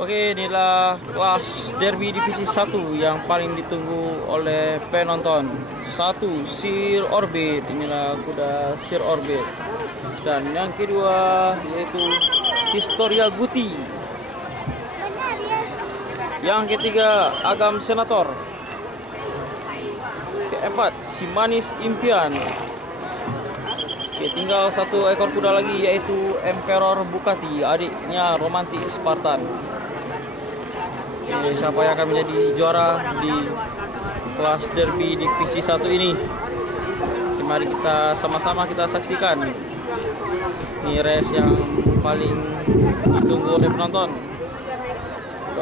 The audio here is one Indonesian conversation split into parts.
Oke, inilah kelas derby divisi 1 yang paling ditunggu oleh penonton. 1 Sir Orbit, inilah kuda Sir Orbit. Dan yang kedua yaitu Historia Guti. Yang ketiga Agam Senator. Keempat Simanis Impian. Oke, tinggal 1 ekor kuda lagi yaitu Emperor Bukati, adiknya Romantic Spartan. Oke, siapa yang akan menjadi juara di kelas derby divisi 1 ini? Oke, mari kita sama-sama kita saksikan. Ini race yang paling ditunggu oleh penonton.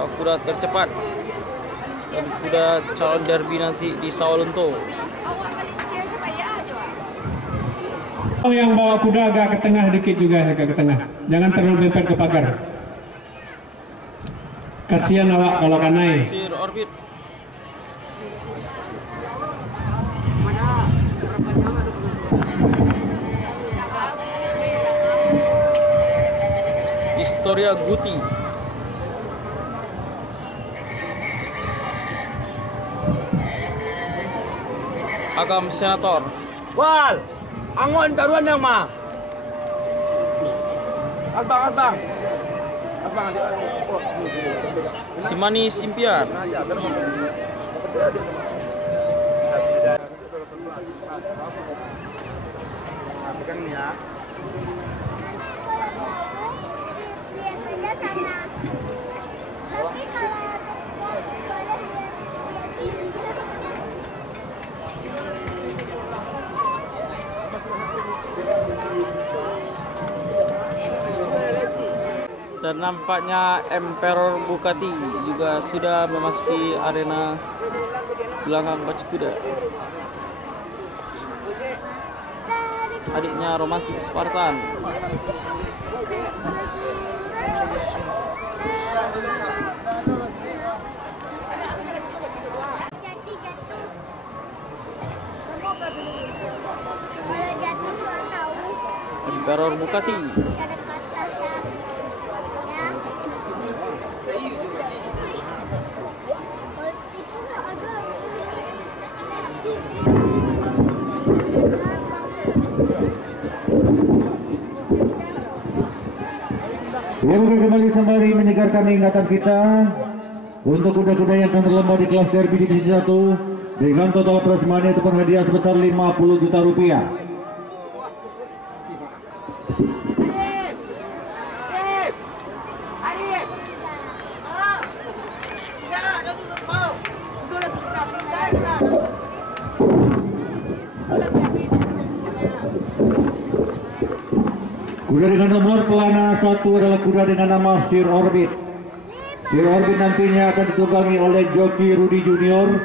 Kuda tercepat dan kuda calon derby nanti di Sawalunto. Yang bawa kuda agak ke tengah dikit juga, agak ke tengah. Jangan terlalu mepet ke pagar. Kasihan awak kalau kan naik. Sir Orbit. Historia Guti. Agam Senator. Wal, angon karuan yang mah. Abang. Simanis Impian. Dan nampaknya Emperor Bukati juga sudah memasuki arena belakang pacu kuda. Adiknya Romantic Spartan. Emperor Bukati. Yang kembali sembari menyegarkan ingatan kita untuk kuda-kuda yang akan berlomba di kelas derby divisi 1 dengan total prize money ataupun hadiah sebesar 50 juta rupiah. Kuda dengan nomor pelana 1 adalah kuda dengan nama Sir Orbit. Sir Orbit nantinya akan ditunggangi oleh joki Rudi Junior,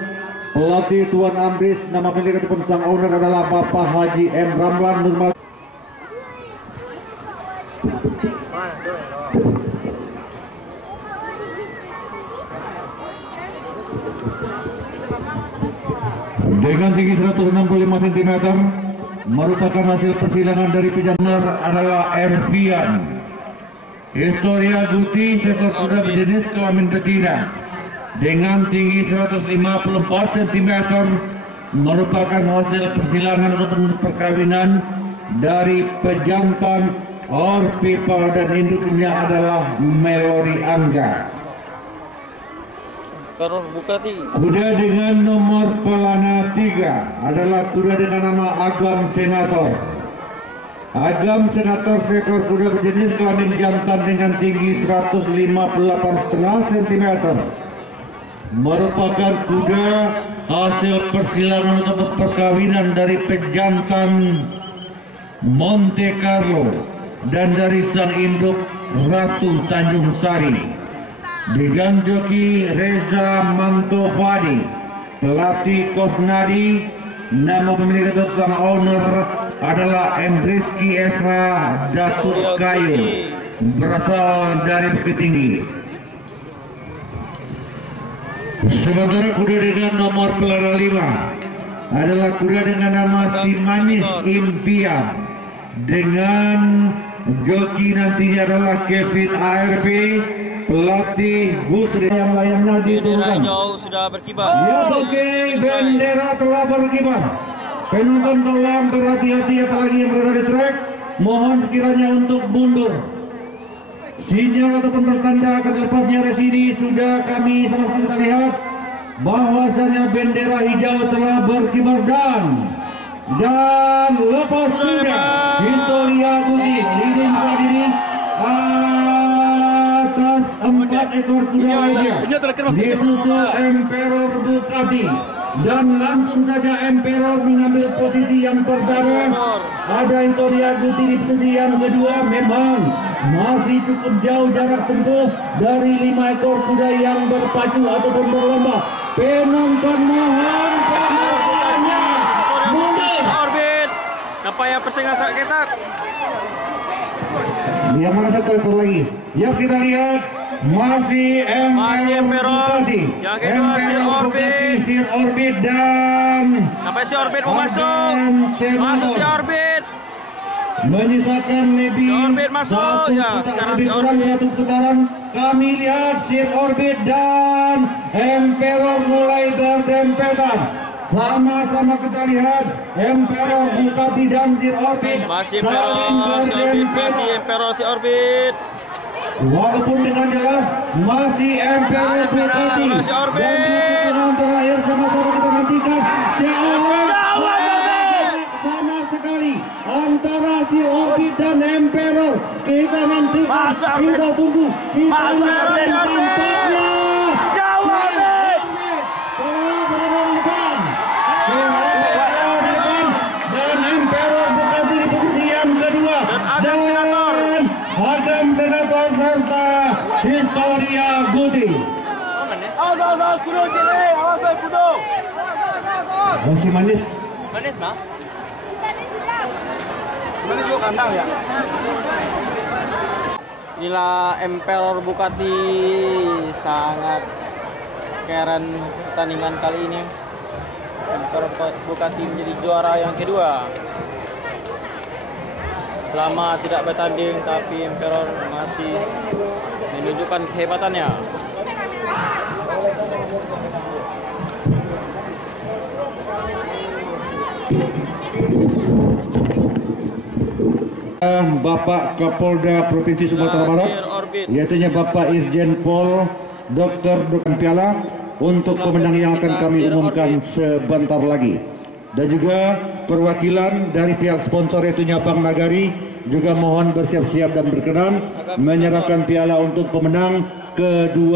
pelatih Tuan Amris. Nama pemilik ataupun sang owner adalah Bapak Haji M. Ramlan Nurmal. Dengan tinggi 165 cm, merupakan hasil persilangan dari pejanar adalah Ervian. Historia Guti, seekor kuda berjenis kelamin betina dengan tinggi 154 cm, merupakan hasil persilangan ataupun perkawinan dari pejantan Orpipa dan induknya adalah Melori Angga. Emperor Bukati. Kuda dengan nomor pelana 3 adalah kuda dengan nama Agam Senator. Agam Senator seekor kuda berjenis kelamin jantan dengan tinggi 158,5 cm. Merupakan kuda hasil persilangan atau perkawinan dari pejantan Monte Carlo dan dari sang induk Ratu Tanjung Sari. Dengan joki Reza Mantovani, pelatih Kosnadi. Nama pemilik atau sang owner adalah Endriski Esra Datuk Kayu, berasal dari Bukit Tinggi. Sementara kuda dengan nomor pelana 5 adalah kuda dengan nama Simanis Impian, dengan joki nantinya adalah Kevin ARP, pelatih Gusri yang layangnya Bendera diturunkan. hijau sudah berkibar. Ya, oke, bendera telah berkibar. Penonton tolong berhati-hati, apalagi yang berada di trek. Mohon sekiranya untuk mundur. Sinyal ataupun pertanda akan lepasnya res ini sudah kami sama-sama kita lihat bahwasanya bendera hijau telah berkibar dan lepas juga Historia Guti leading saat ini atas 4 ekor kuda lainnya disusul Emperor Bukati, dan langsung saja Emperor mengambil posisi yang pertama. Ada Historia Guti di posisi yang kedua. Memang masih cukup jauh jarak tempuh dari 5 ekor kuda yang berpacu ataupun berlomba. Penonton mohon perhatiannya mundur. Orbit. Nampaknya persaingan sangat ketat. Yang mana satu ekor lagi? Yang kita lihat masih Emperor Bukati. Yang kedua Sir Orbit. Sir Orbit dan Nampaknya si Orbit mau masuk. Masuk si Orbit. Menyisakan lebih Si Orbit masuk. satu Ya, putaran, sekarang lebih si kurang Orbit. satu putaran. Kami lihat Sir Orbit dan Emperor mulai berdempetan. Sama-sama kita lihat Emperor Bukati dan Sir Orbit Masih saling Emperor si Orbit. berdempetan. Masih Emperor si Orbit. Walaupun dengan jelas masih Emperor Bukati Masih Orbit. dan putaran terakhir sama-sama kita nantikan. Sama sekali antara si Orbit dan Emperor. Kita nantikan, kita tunggu, kita lihat dan tampaknya Jauh Orbit. dan Emperor Bukati di posisi yang kedua, Dan Agam Senator serta Historia Guti. Awas kudu cile, awas kudu. Masih manis. Manis, Bang. Mana juga kandang ya? Inilah Emperor Bukati, sangat keren pertandingan kali ini. Emperor Bukati menjadi juara yang kedua. Lama tidak bertanding, tapi Emperor masih menunjukkan kehebatannya. Bapak Kapolda Provinsi Sumatera Barat, yaitu Bapak Irjen Pol Dr. Piala, untuk pemenang yang akan kami umumkan sebentar lagi. Dan juga perwakilan dari pihak sponsor, yaitu Bank Nagari, juga mohon bersiap-siap dan berkenan menyerahkan piala untuk pemenang kedua.